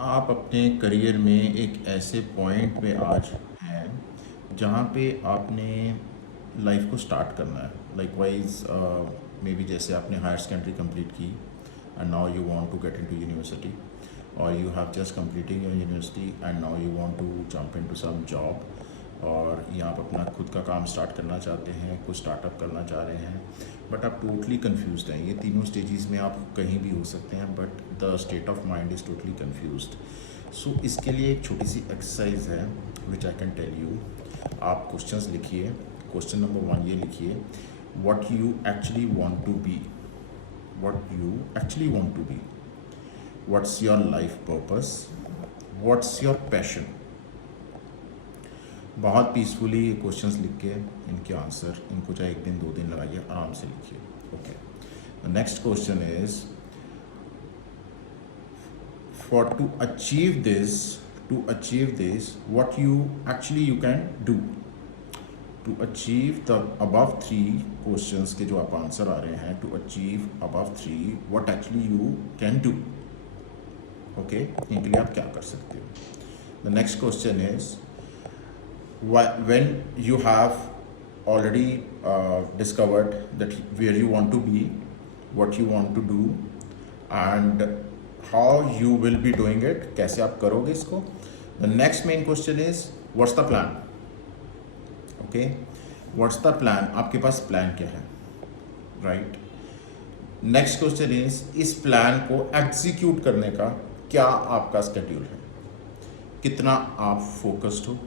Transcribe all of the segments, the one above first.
आप अपने करियर में एक ऐसे पॉइंट पे आज हैं जहाँ पे आपने लाइफ को स्टार्ट करना है। लाइकवाइज मे बी जैसे आपने हायर सेकेंडरी कंप्लीट की and now you want to get into university, और you have just completing your university and now you want to jump into some job, और यहाँ आप अपना खुद का काम स्टार्ट करना चाहते हैं, कुछ स्टार्टअप करना चाह रहे हैं, बट आप टोटली कन्फ्यूज़ड हैं। ये तीनों स्टेजेस में आप कहीं भी हो सकते हैं, but the state of mind is totally confused. So इसके लिए एक छोटी सी एक्सरसाइज है which I can tell you. आप क्वेश्चंस लिखिए। क्वेश्चन नंबर 1 ये लिखिए, what you actually want to be. What you actually want to be, what's your life purpose, what's your passion. बहुत पीसफुली ये क्वेश्चंस लिख के इनके आंसर, इनको चाहे 1 दिन 2 दिन लगाइए, आराम से लिखिए। Okay, the next question is, for to achieve this what you actually you can do to achieve the above 3 questions के जो आप आंसर आ रहे हैं, to achieve above 3 what actually you can do। Okay, इनके लिए आप क्या कर सकते हो। The next question is, when you have already discovered that where you want to be, what you want to do, and how you will be doing it, कैसे आप करोगे इसको। the next main question is, what's the plan। okay, what's the plan, आपके पास plan क्या है, right. Next question is, इस plan को execute करने का क्या आपका स्केड्यूल है, कितना आप फोकस्ड हो,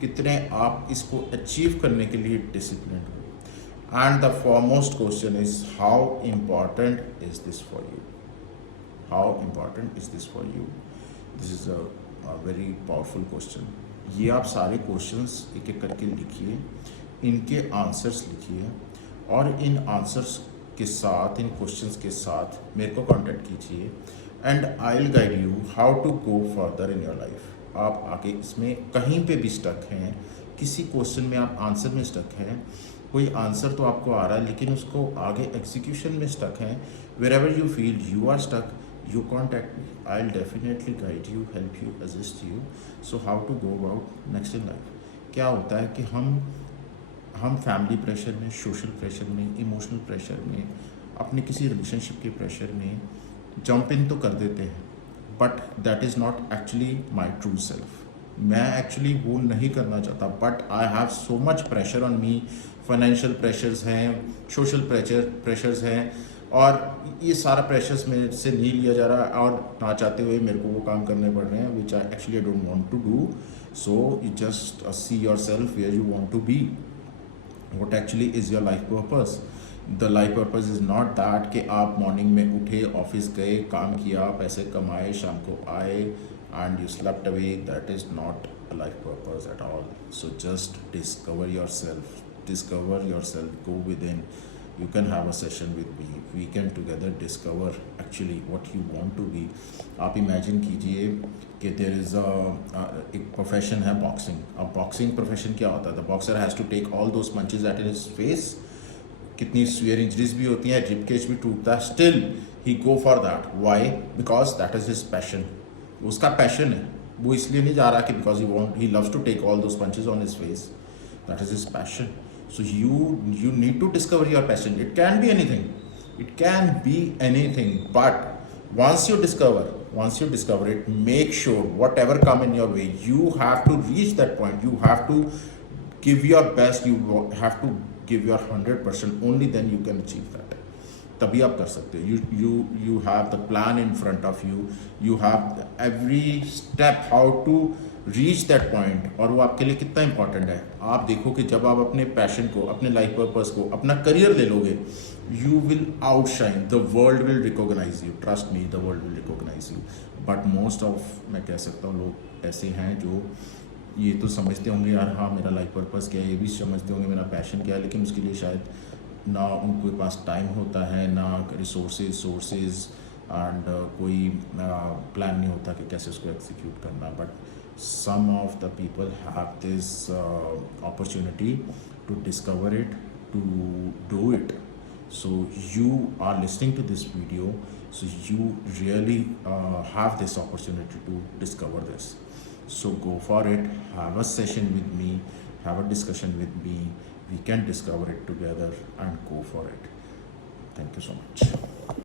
कितने आप इसको अचीव करने के लिए डिसिप्लिन हो। And the foremost question is, how important is this for you, how important is this for you. This is a very powerful question. ये आप सारे क्वेश्चंस एक एक करके लिखिए, इनके आंसर्स लिखिए, और इन आंसर्स के साथ, इन क्वेश्चंस के साथ मेरे को कांटेक्ट कीजिए, and I will guide you how to go further in your life. आप आगे इसमें कहीं पे भी स्टक हैं, किसी क्वेश्चन में आप आंसर में स्टक हैं, कोई आंसर तो आपको आ रहा है लेकिन उसको आगे एग्जीक्यूशन में स्टक हैं, wherever you feel you are stuck, you contact me, I'll definitely guide you, help you, assist you, so how to go about next in life। क्या होता है कि हम फैमिली प्रेशर में, सोशल प्रेशर में, emotional pressure में, अपने किसी रिलेशनशिप के प्रेशर में जंप इन तो कर देते हैं, but that is not actually my true self. मैं एक्चुअली वो नहीं करना चाहता, but I have so much pressure on me. Financial pressures हैं, सोशल प्रेशर्स हैं, और ये सारा प्रेशर्स मेरे से नहीं लिया जा रहा है, और ना चाहते हुए मेरे को वो काम करने पड़ रहे हैं which I actually I don't want to do. So you just see yourself where you want to be, what actually is your life purpose. The life purpose is not that कि आप morning में उठे, office गए, काम किया, पैसे कमाए, शाम को आए and you slept away. That is not a life purpose at all. So just discover your self, go within। You can have a session with me, we can together discover actually what you want to be। आप imagine कीजिए कि there is एक profession है boxing. अब boxing profession क्या होता है, the boxer has to take all those punches at his face, कितनी सीवियर इंजरीज भी होती हैं, रिब केज भी टूटता है, still he go for that. Why? Because that is his passion, उसका पैशन है। वो इसलिए नहीं जा रहा कि because he loves to take all those punches on his face, that is his passion. So you need to discover your passion. It can be anything. It can be anything. But once you discover it, make sure whatever come in your way, you have to reach that point. You have to give your best. You have to give your 100%. Only then you can achieve that. तभी आप कर सकते हो। You have the plan in front of you. You have every step how to reach that point, और वो आपके लिए कितना इंपॉर्टेंट है। आप देखो कि जब आप अपने पैशन को, अपने लाइफ पर्पस को, अपना करियर ले लोगे, you will outshine, the world will recognise you, trust me, the world will recognise you. But most of, मैं कह सकता हूँ, लोग ऐसे हैं जो ये तो समझते होंगे यार हाँ मेरा लाइफ पर्पस क्या है, ये भी समझते होंगे मेरा पैशन क्या है, लेकिन उसके लिए शायद ना उनके पास टाइम होता है, ना सोर्सेज एंड कोई प्लान नहीं होता कि कैसे उसको एग्जीक्यूट करना। But some of the people have this opportunity to discover it, to do it। So you are listening to this video, So you really have this opportunity to discover this. So go for it, have a session with me, have a discussion with me. We can discover it together and go for it. Thank you so much.